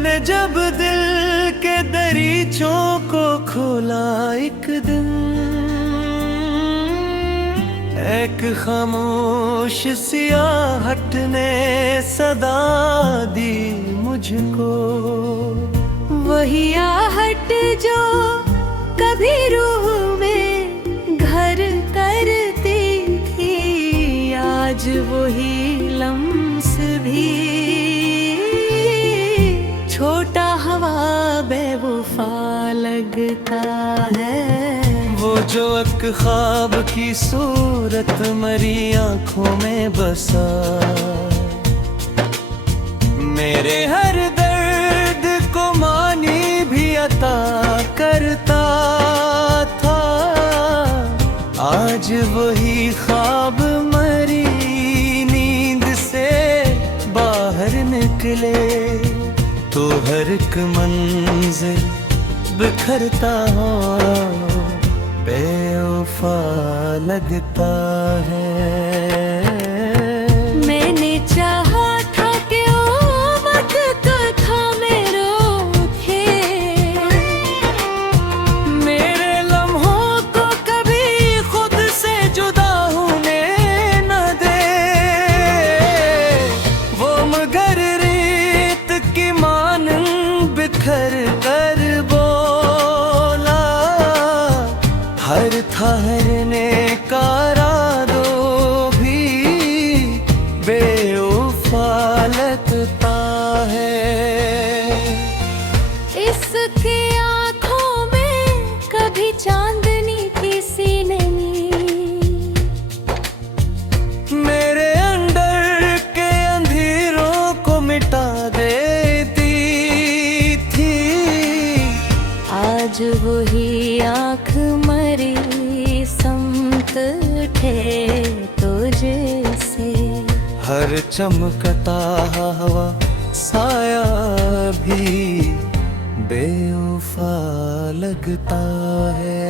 मैंने जब दिल के दरीचों को खोला एक दिन, एक खामोश सियाहट ने सदा दी मुझको। वही आहट जो कभी रूह में घर करती थी, आज वही लम्स भी छोटा हवा बेवफा लगता है। वो जो एक ख्वाब की सूरत मरी आंखों में बसा, मेरे हर दर्द को मानी भी अता करता था। आज वही ख्वाब मरी नींद से बाहर निकले, तो हर एक मंजिल बिखरता हो बेवफा लगता है। मैंने चाहा था कि वो वक्त कथा में रोके, मेरे लम्हों को कभी खुद से जुदा होने न दे। वो मगर रेत की मानंद बिखर कर बोला, हर ठहरने का रादो भी बेवफा लगता है। इसकी आंखों में कभी चांदनी किसी नहीं, मेरे अंदर के अंधेरों को मिटा देती थी। आज वही आँख मरी समत थे तुझसे। हर चमकता हवा साया भी बेवफा लगता है।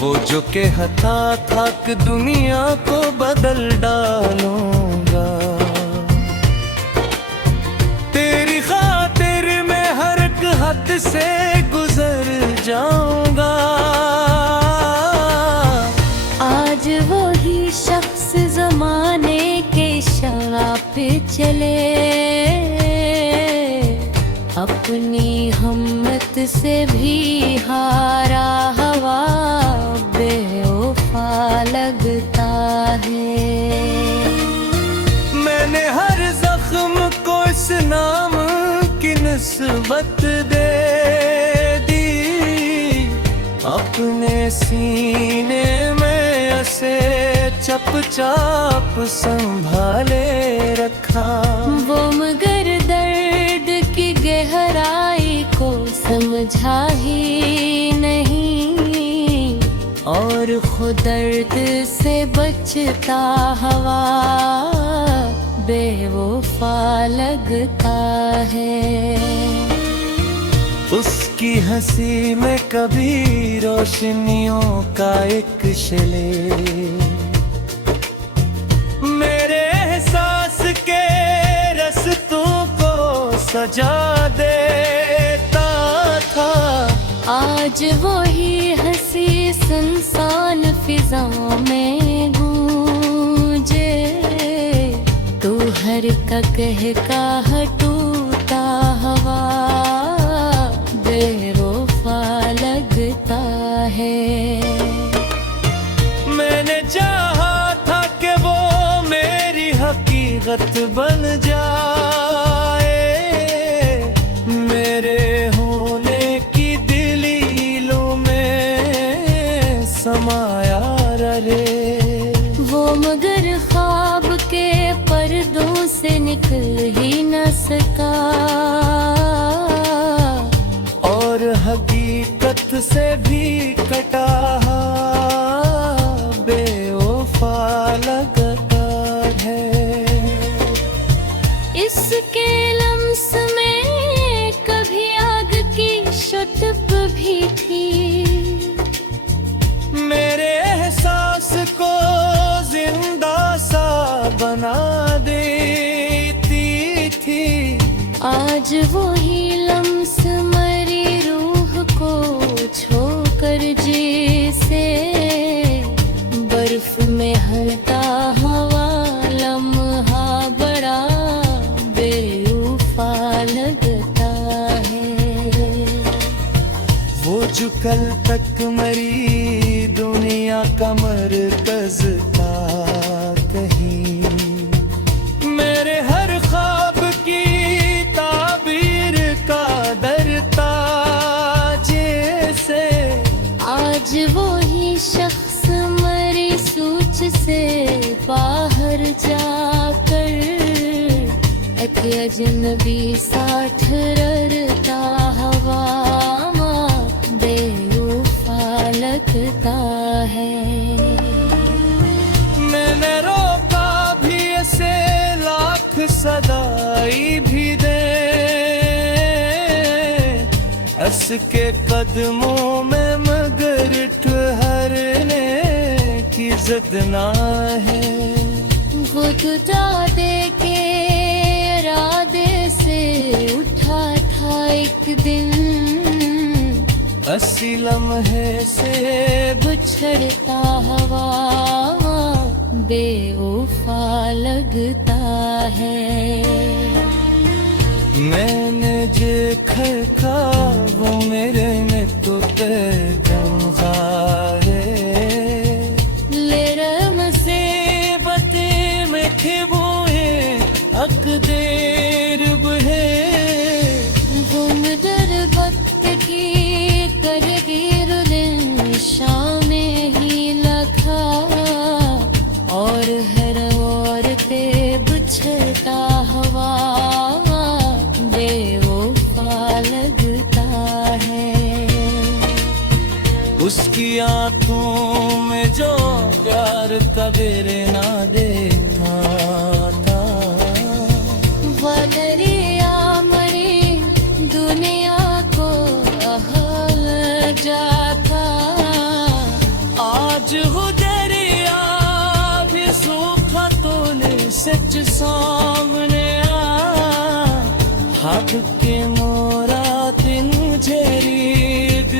वो जो कहता था कि दुनिया को बदल डालूंगा, तेरी खातिर मैं हर एक हद से गुजर जाऊंगा। आज वही शख्स जमाने के शराब पे चले, अपनी हिम्मत से भी हारा हवा बेवफा लगता है। मैंने हर जख्म को इस नाम की निस्बत दे दी, अपने सीने में ऐसे चपचाप संभाले रखा। वो मगर दर्द की गहराई को समझा ही नहीं, और खुद दर्द से बचता हवा बेवफा लगता है। उसकी हंसी में कभी रोशनियों का एक शले, मेरे एहसास के रस्तों को सजा देता था। आज वही हंसी सुनसान फिजाओं में गूंजे, तू हर का कह का टूटा हवा बेवफा लगता है। मैंने चाहा था कि वो मेरी हकीकत बन जाए, मेरे होने की दिलों में समाया रहे। वो मगर ख्वाब के पर्दों से निकल ही न सका, और हकीकत से भी कटा बेवफा लगता है। इसके लम्स में कभी आग की शुतब भी थी, मेरे एहसास को जिंदा सा बना देती थी। आज वही लम्स मरी रूह को छोकर जैसे बर्फ में हलता हवा लम्हा बड़ा बेवफा लगता है। वो जो कल तक मरी दुनिया का मरकज था कहीं, मेरे हर ख्वाब की ताबीर का दरता जैसे। आज वही शख्स मरी सूच से बाहर जाकर एक अजनबी साथ ररता हवा बेवफा लगता है। मैंने रोका भी ऐसे लाख सदाई भी दे, हंस के कदमों में मगर ठहरने की जिद ना है। गुददा दे के इरादे से उठा था एक दिन, अस्सी लम्हे से बिछड़ता हवा बेवफा लगता है। मैंने जे खा वो मेरे में तो गंगा है। ले रम से बते में बोए अक देर बहे, गुम दर वक्त की करगिर दिन शाम ही लखा और हर और पे बिछड़ता हवा बेवफा लगता है। उसकी आंखों में जो प्यार कबीर ना देखा था, वदरिया मरी दुनिया को अहल जाता। आज हो दरिया भी सूखा तो ले सच सामने आ। हाथ के मोरा दिन झेरी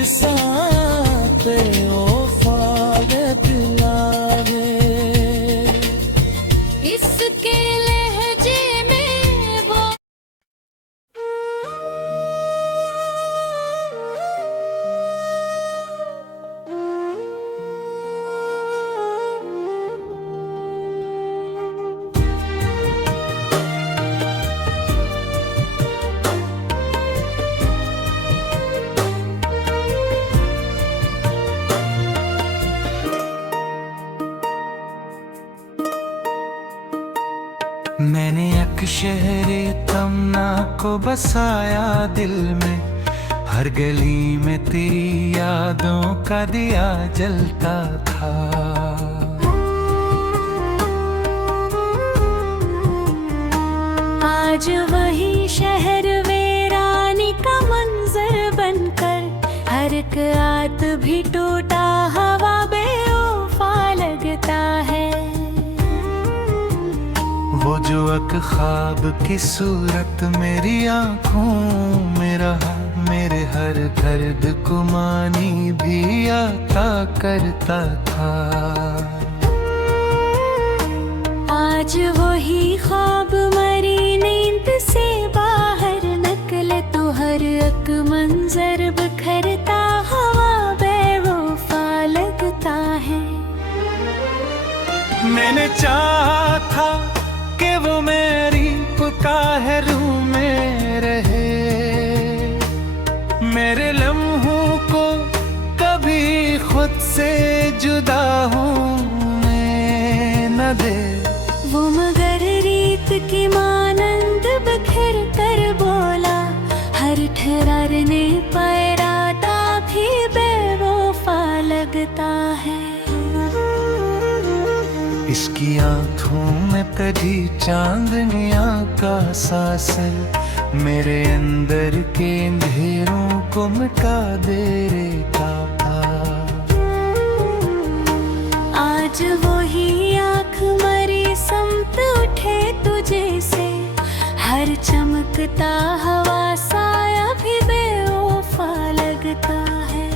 साथ ओ फालत लागे। इसके लहजे में वो मैंने एक शहरे तमन्ना को बसाया दिल में, हर गली में तेरी यादों का दिया जलता था। आज वही शहर वीरानी का मंजर बनकर हर एक रात भी टूटा हवा बेवफा लगता है। वो जो एक ख्वाब की सूरत मेरी आंखों में रहा, मेरे हर दर्द को मानी भी आता करता था। आज वही ख्वाब मरी नींद से बाहर निकले तो हर एक मंजर बिखरता हवा बेवफा लगता है। मैंने चाहा था कि वो मेरी पुकारू में रहे, मेरे लम्हों को कभी खुद से जुदा होने न दे। वो मगर रीत की मानंद बिखर कर बोला, हर ठहरने पर इरादा भी बेवफा लगता है। इसकी आंखों में कभी चांदनियां का सासल, मेरे अंदर के अंधेरों को मिटा दे रेता। आज वही आँख मरी समत उठे तुझे से, हर चमकता हवा साया भी बेवफा लगता है।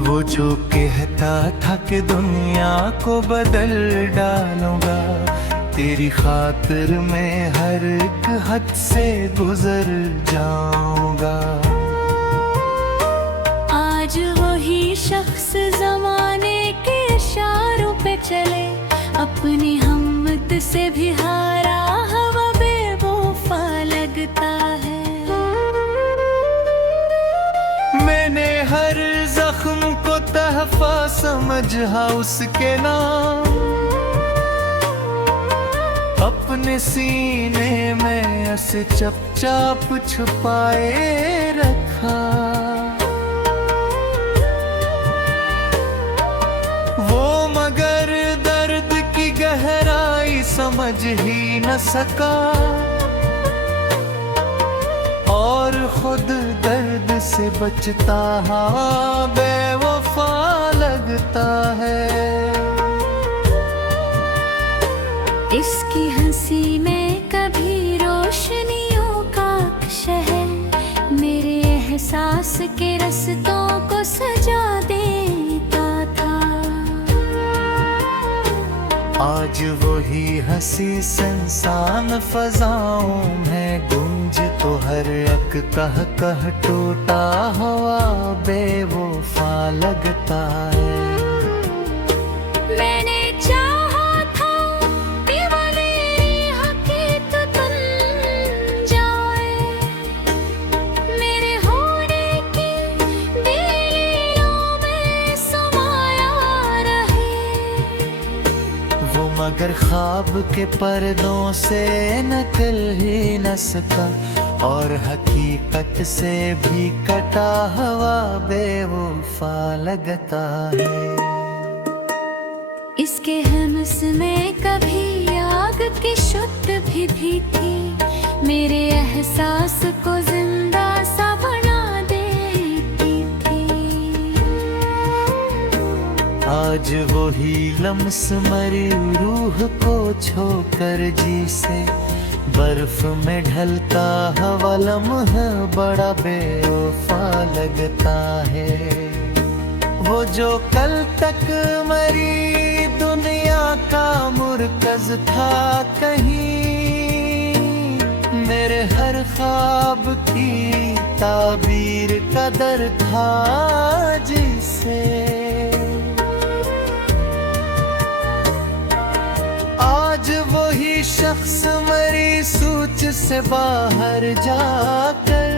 वो जो कहता था कि दुनिया को बदल डालूंगा, तेरी खातिर मैं हर एक हद से गुजर जाऊंगा। आज वही शख्स जमाने के इशारों पे चले, अपनी हिम्मत से भी हारा हवा बेवफा लगता है। मैंने हर जख्म को तहफा समझा उसके नाम, अपने सीने में ऐसे चुपचाप छुपाए रखा। वो मगर दर्द की गहराई समझ ही न सका, और खुद दर्द से बचता बेवफा लगता है। इसकी हंसी में कभी रोशनियों का अक्ष है, मेरे एहसास के रस्तों को सजा देता था। आज वही हंसी संसान फजाओं में गूंज, तो हर एक कह टूटा हवा बेवफा लगता है। मैंने चाहा था कि वो मेरी हकीकत बन जाए, मेरे होने की दलीलों में समाया रहे। वो मगर ख्वाब के पर्दों से निकल ही न सका, और हकीकत से भी कटा हवा बेवफा लगता है। इसके हमस में कभी आग की शुद्ध भी थी, मेरे एहसास को जिंदा सा बना देती थी। आज वही लम्स मरी रूह को छोकर जी से, बर्फ में ढलता हवा लम्हा बड़ा बेवफा लगता है। वो जो कल तक मरी दुनिया का मुरकज था कहीं, मेरे हर ख्वाब की ताबीर कदर था जिसे। आज वही शख्स मरी सूच से बाहर जाकर,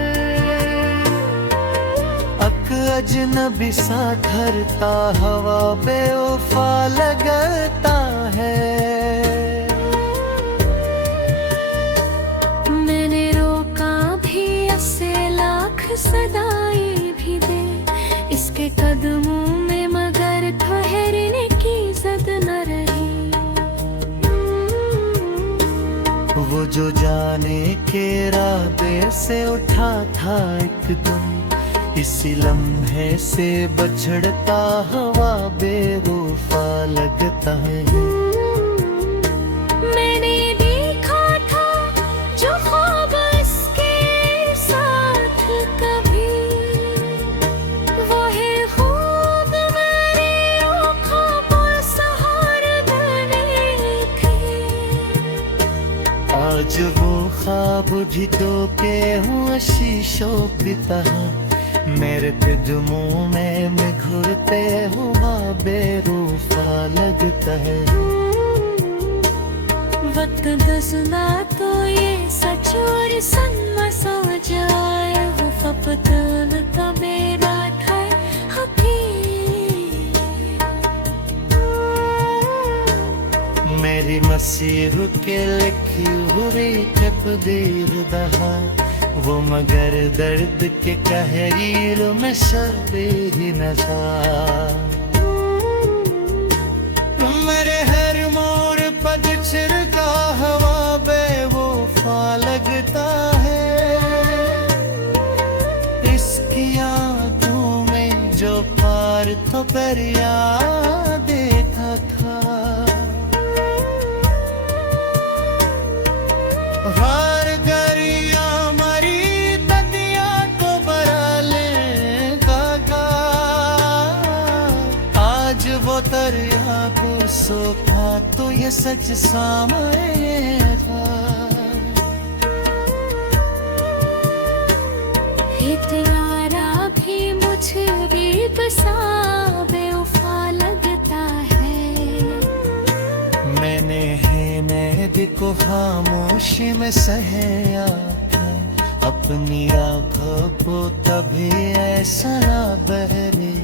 अजनबी सा ठहरता हवा बेवफा लगता है। मैंने रोका भी ऐसे लाख सदाई भी दे, इसके कदमों में मगर ठहरने की जद न रही। वो जो जाने के रास्ते से उठा था एक दिन, इसी लम्हे से बछड़ता हवा बेवफा लगता है। मैंने देखा था जो ख्वाब इसके साथ कभी, वो है खूब मेरे ख्वाबों सहार बने थे। आज वो ख्वाब भी तो के हुआ शीशों की तरह, मेरे कदमों में घुरते हुआ बेवफा लगता है। वक्त दसना तो ये सच और सन्ना सो जाए, वो फपतन का मेरा था मेरी मसीह के लिखी हुई तकदीर दहा, वो मगर दर्द के कहरीर में शबीर न था। मेरे हर मोड़ पद छिड़का हवा बेवफा लगता है। इसकी आंखों में जो पार तो दरिया देखा था, हार गरिया मरी तदिया को बरा ले गागा, आज वो दरिया गुस्सो था तो ये सच सामने था। इतना भी मुझे बेबसा बेवफा लगता है। मैंने नैद को खामोशी में सहया था, अपनी आँखों को तभी ऐसा बहरे